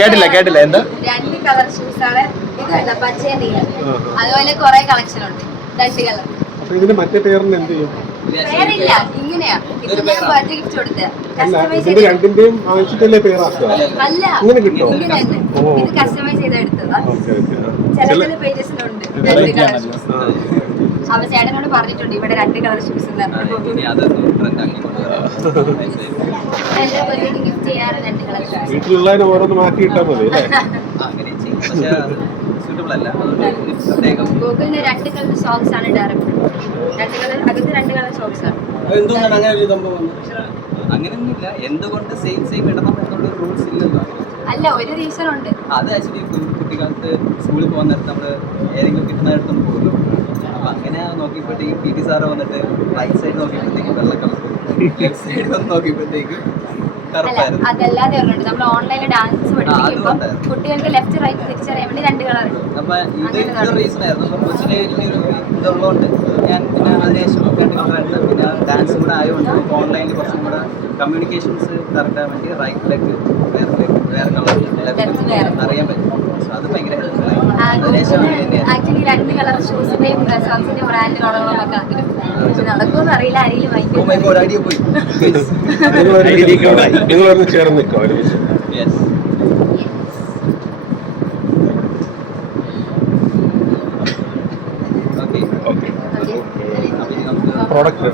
കേട്ടില്ല എന്താ? 2 colour shoes ആണ്. ഇത് കണ്ട പച്ചയും നീല. അതുപോലെ കുറെ കളക്ഷൻ ഉണ്ട്. 2 കളർ. അപ്പൊ ഇതിന്റെ മറ്റേ പേരിന് എന്ത് ചെയ്യും? പേരില്ല, ഇങ്ങനെയാ. ഇത് ഞാൻ ബർത്ത്ഡേ ഗിഫ്റ്റ് കൊടുത്തത്. കസ്റ്റമൈസ് ചെയ്ത് രണ്ടിന്റെയും ആവശ്യത്തിലെ പേരാക്കുക. അല്ല, ഇങ്ങനെ കിട്ടും. ഇത് കസ്റ്റമൈസ് ചെയ്ത് എടുത്തതാ. ചില പേജസിലുണ്ട് 2 കളർ ഷൂസ്. അപ്പൊ ചേട്ടനോട് പറഞ്ഞിട്ടുണ്ട് ഇവിടെ 2 കളർ ഷൂസ് ഗിഫ്റ്റ് ചെയ്യാറ് 2 കളർ ഷൂസ്. വീട്ടിലുള്ളതിനെ ഓരോന്ന് മാറ്റിയിട്ടാ മതി ഗൂഗിളിന് 2 കളർ സോക്സ് ആണ് ഡയറക്റ്റ്. 2 കളർ അകത്ത് 2 കളർ സോക്സ് ആണ്. അങ്ങനെയൊന്നുമില്ല. എന്തുകൊണ്ട് സെയിം ഇടണം എന്നുള്ള റൂൾസ് ഇല്ലല്ലോ. അല്ല, ഒരു റീസൺ ഉണ്ട്. അത് ആക്ച്വലി കുട്ടിക്കാലത്ത് സ്കൂളിൽ പോകുന്ന നേരത്ത് നമ്മള് ഏതെങ്കിലും കിട്ടുന്നിടത്തൊന്നും പോകുമല്ലോ. അപ്പൊ അങ്ങനെ നോക്കിയപ്പോഴത്തേക്കും പി ടി സാറ് വന്നിട്ട് റൈറ്റ് സൈഡ് നോക്കിയപ്പോഴത്തേക്കും വെള്ള കളർ, ലെഫ്റ്റ് സൈഡ് വന്ന് നോക്കിയപ്പോഴത്തേക്കും കറുപ്പായിരുന്നു. അതല്ലാതെ നമ്മൾ ഓൺലൈനിൽ ഡാൻസ് പഠിപ്പിക്കുമ്പോൾ കുട്ടികൾക്ക് ലെഫ്റ്റ് റൈറ്റ് തിരിച്ചറിയാൻ വേണ്ടി 2 കളർ. അപ്പൊ ഇതൊരു റീസൺ ആയിരുന്നു. അപ്പൊ കൊച്ചിന് എനിക്കൊരു ഇതുള്ളതുകൊണ്ട് ഞാൻ പിന്നെ അതിനുശേഷം 2 കളറായിരുന്നു. പിന്നെ ഡാൻസും കൂടെ ആയതുകൊണ്ട് ഓൺലൈനിൽ കുറച്ചും കൂടെ കമ്മ്യൂണിക്കേഷൻസ് കറക്റ്റാൻ വേണ്ടി റൈറ്റ് ലെഗ് വേറെ കളർ, ലെഫ്റ്റ് അറിയാൻ പറ്റും. അത് ഭയങ്കര ഹെൽപ്ഫുള്ളായി. ആക്ച്വലി 2 കളർ ഷൂസിന്റെയും സോക്സിന്റെയും ബ്രാൻഡ് നോക്കണമെന്നൊക്കെ ആഗ്രഹം. നടക്കുമെന്ന് അറിയില്ല, ആരെങ്കിലും നിങ്ങളൊന്ന് ചേർന്ന് നിൽക്കാം ഒരുമിച്ച്. Okay, product